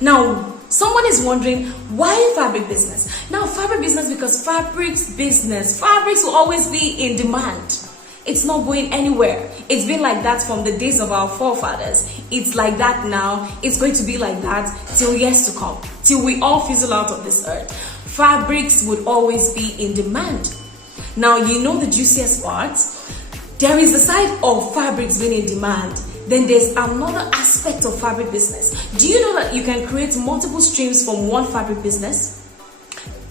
Now, someone is wondering, why fabric business? Now, fabric business because fabrics will always be in demand. It's not going anywhere. It's been like that from the days of our forefathers. It's like that now. It's going to be like that till years to come, till we all fizzle out of this earth. Fabrics would always be in demand. Now, you know the juiciest part? There is the side of fabrics being in demand. Then there's another aspect of fabric business. Do you know that you can create multiple streams from one fabric business?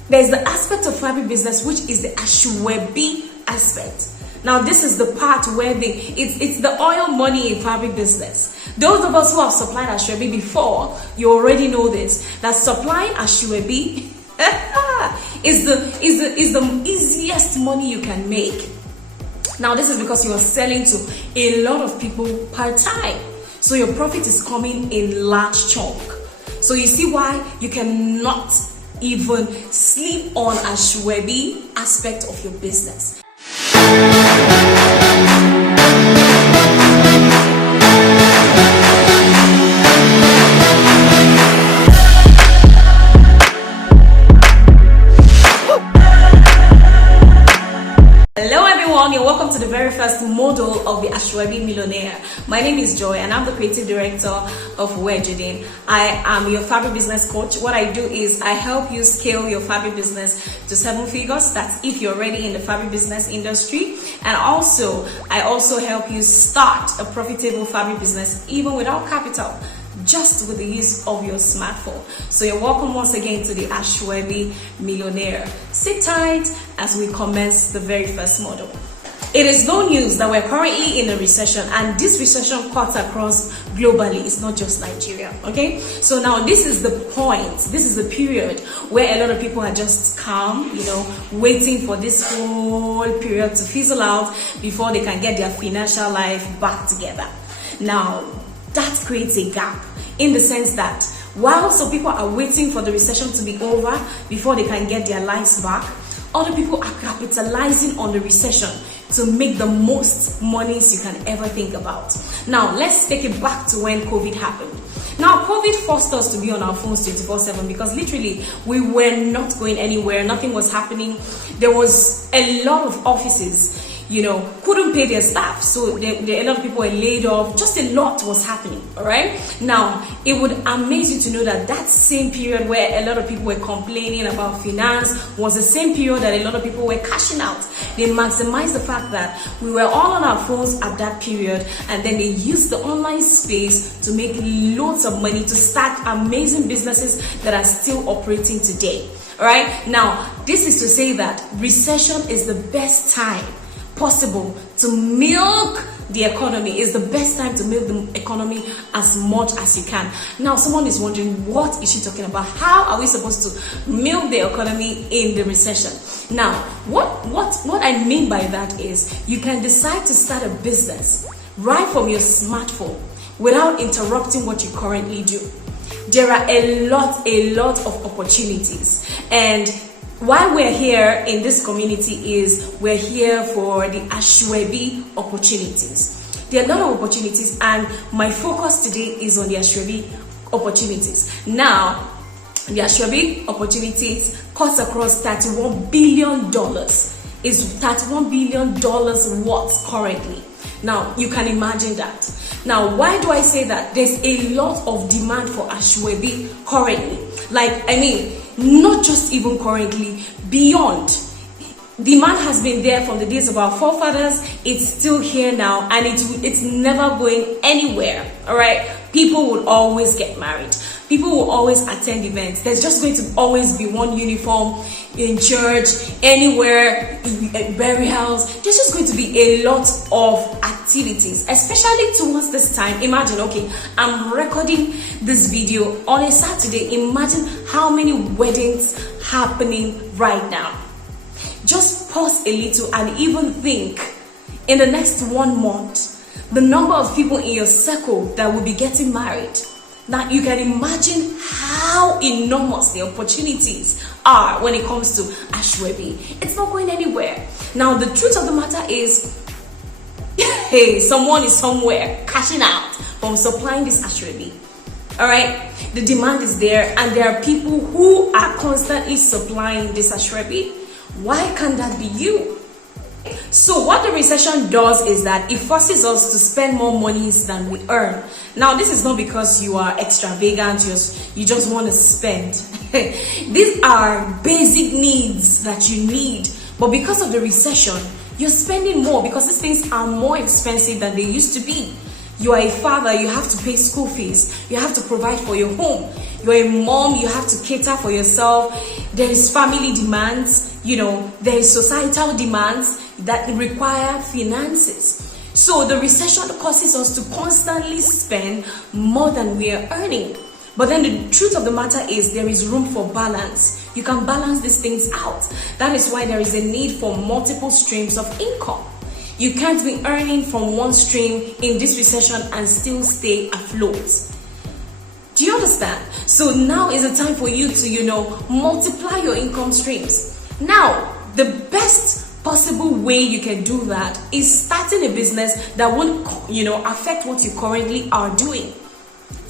There's the aspect of fabric business, which is the Asoebi aspect. Now, this is the part where it's the oil money in fabric business. Those of us who have supplied Asoebi before, you already know this, that supplying Asoebi is the easiest money you can make. Now, this is because you are selling to a lot of people per time. So your profit is coming in large chunk. So you see why you cannot even sleep on Asoebi aspect of your business. You're welcome to the very first model of the Asoebi Millionaire. My name is Joy and I'm the creative director of Wedgedin. I am your fabric business coach. What I do is I help you scale your fabric business to 7 figures. That's if you're already in the fabric business industry. And I also help you start a profitable fabric business even without capital, just with the use of your smartphone. So you're welcome once again to the Asoebi Millionaire. Sit tight as we commence the very first model. It is no news that we're currently in a recession, and this recession cuts across globally. It's not just Nigeria, okay? So now this is the point, this is the period where a lot of people are just calm, waiting for this whole period to fizzle out before they can get their financial life back together. Now, that creates a gap in the sense that while some people are waiting for the recession to be over before they can get their lives back, other people are capitalizing on the recession to make the most monies you can ever think about. Now, let's take it back to when COVID happened. Now, COVID forced us to be on our phones 24/7 because literally we were not going anywhere. Nothing was happening. There was a lot of offices, couldn't pay their staff. So a lot of people were laid off. Just a lot was happening, all right? Now, it would amaze you to know that that same period where a lot of people were complaining about finance was the same period that a lot of people were cashing out. They maximized the fact that we were all on our phones at that period, and then they used the online space to make loads of money to start amazing businesses that are still operating today, all right? Now, this is to say that recession is the best time possible to milk the economy. Is the best time to milk the economy as much as you can. Now, someone is wondering, what is she talking about? How are we supposed to milk the economy in the recession? Now, what I mean by that is you can decide to start a business right from your smartphone without interrupting what you currently do. There are a lot of opportunities, and why we're here in this community is we're here for the Asoebi opportunities. There are a lot of opportunities, and my focus today is on the Asoebi opportunities. Now, the Asoebi opportunities cuts across $31 billion. Is $31 billion what currently? Now, you can imagine that. Now, why do I say that? There's a lot of demand for Asoebi currently. Not just even currently, beyond. Demand has been there from the days of our forefathers. It's still here now, and it's never going anywhere, all right? People will always get married. People will always attend events. There's just going to always be one uniform in church, anywhere, burials. There's just going to be a lot of activities, especially towards this time. Imagine, okay, I'm recording this video on a Saturday. Imagine how many weddings happening right now. Just pause a little and even think, in the next 1 month, the number of people in your circle that will be getting married. Now, you can imagine how enormous the opportunities are when it comes to Asoebi. It's not going anywhere. Now, the truth of the matter is, hey, someone is somewhere cashing out from supplying this Asoebi. All right, the demand is there, and there are people who are constantly supplying this Asoebi. Why can't that be you? So what the recession does is that it forces us to spend more monies than we earn. Now, this is not because you are extravagant, you just want to spend. These are basic needs that you need, but because of the recession, you're spending more because these things are more expensive than they used to be. You are a father, you have to pay school fees, you have to provide for your home. You're a mom, you have to cater for yourself. There is family demands, there is societal demands that require finances. So the recession causes us to constantly spend more than we are earning. But then the truth of the matter is there is room for balance. You can balance these things out. That is why there is a need for multiple streams of income. You can't be earning from one stream in this recession and still stay afloat. Do you understand? So now is the time for you to, multiply your income streams. Now, the best possible way you can do that is starting a business that won't, affect what you currently are doing.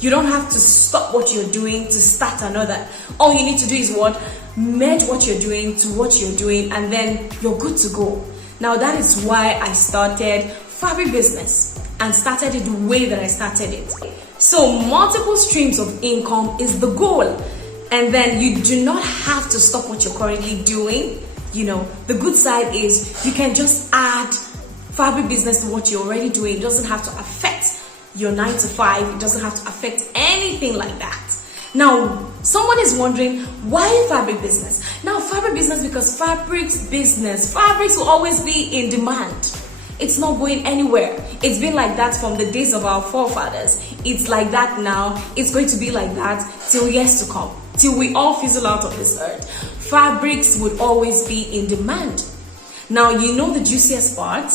You don't have to stop what you're doing to start another. All you need to do is merge what you're doing to what you're doing, and then you're good to go. Now, that is why I started fabric business and started it the way that I started it. So multiple streams of income is the goal. And then you do not have to stop what you're currently doing. The good side is you can just add fabric business to what you're already doing. It doesn't have to affect your 9 to 5. It doesn't have to affect anything like that. Now, someone is wondering, why fabric business? Now, fabric business because fabrics will always be in demand. It's not going anywhere. It's been like that from the days of our forefathers. It's like that now. It's going to be like that till years to come, till we all fizzle out of this earth. Fabrics would always be in demand. Now, the juiciest part?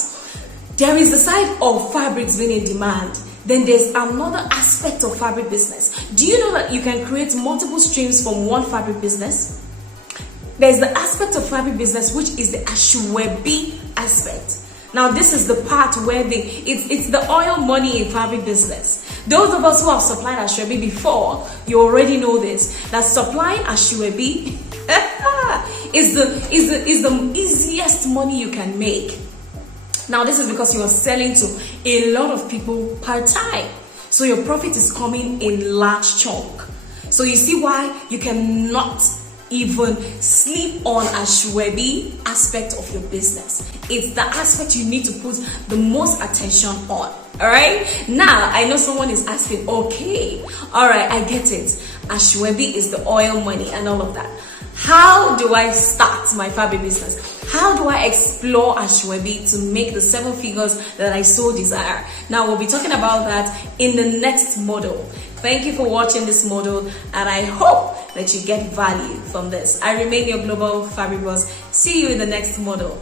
There is the side of fabrics being in demand. Then there's another aspect of fabric business. Do you know that you can create multiple streams from one fabric business? There's the aspect of fabric business, which is the Asoebi aspect. Now, this is the part where it's the oil money in fabric business. Those of us who have supplied Asoebi before, you already know this, that supplying Asoebi is the easiest money you can make. Now, this is because you are selling to a lot of people per time. So your profit is coming in large chunk. So you see why you cannot even sleep on Asoebi aspect of your business. It's the aspect you need to put the most attention on. All right. Now, I know someone is asking, okay, all right, I get it. Asoebi is the oil money and all of that. How do I start my fabric business? How do I explore Asoebi to make the 7 figures that I so desire? Now, we'll be talking about that in the next model. Thank you for watching this model, and I hope that you get value from this. I remain your global fabric boss. See you in the next model.